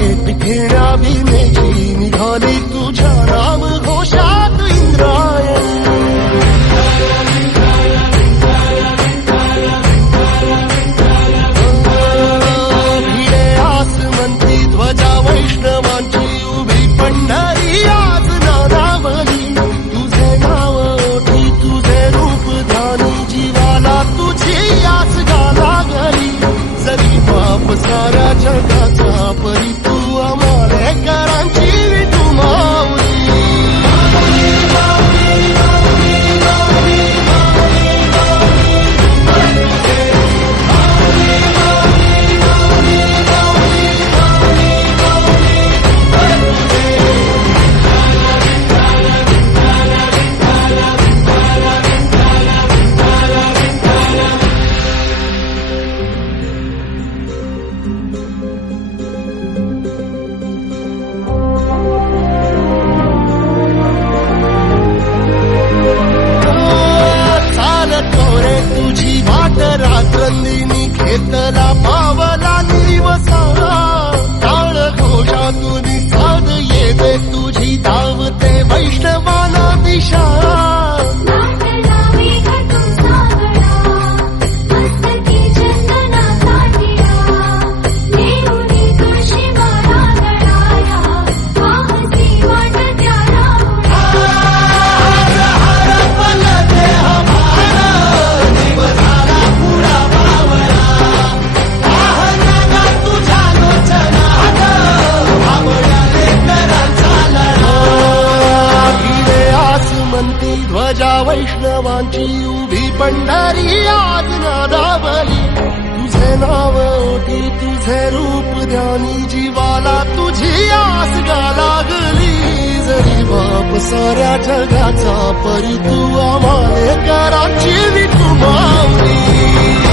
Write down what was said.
भेट घेण्या भीमेची निघाली तुझ्या नाम घोषात इंद्रायणी. भिडे आसमंती ध्वजा वैष्णवांची उभी पंढरी आज नानावली. तुझे नाव ओठी तुझे रूप ध्यानी जीवाला तुझी आस गाला गली. जरी बाप साऱ्या जगाचा परी तू आमालेकरांची विठू माऊली. तुझी वाट रात्रंदिनी घेतला पावला दिवसा. टाळ घोषातून साध येते तुझी धावते वैष्णवाला दिशा. ध्वजा वैष्णवांची उभी पंढरी आज नादावली. तुझे नाव ओठी तुझे रूप ध्यानी जीवाला तुझी आस गा लागली. जरी बाप साऱ्या जगाचा परी तू आमालेकरांची विठू माऊली.